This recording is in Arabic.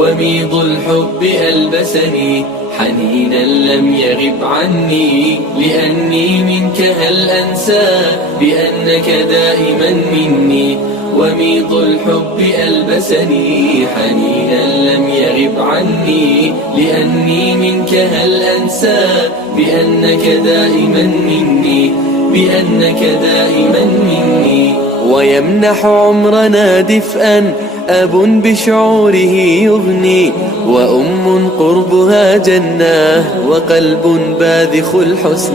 وميض الحب ألبسني حنينا لم يغب عني، لأني منك هل أنسى بأنك دائما مني. وميض الحب ألبسني حنينا لم يغب عني، لأني منك هل أنسى بأنك دائما مني، بأنك دائما مني. ويمنح عمرنا دفئا أب بشعوره يغني، وأم قربها جنة، وقلب باذخ الحسن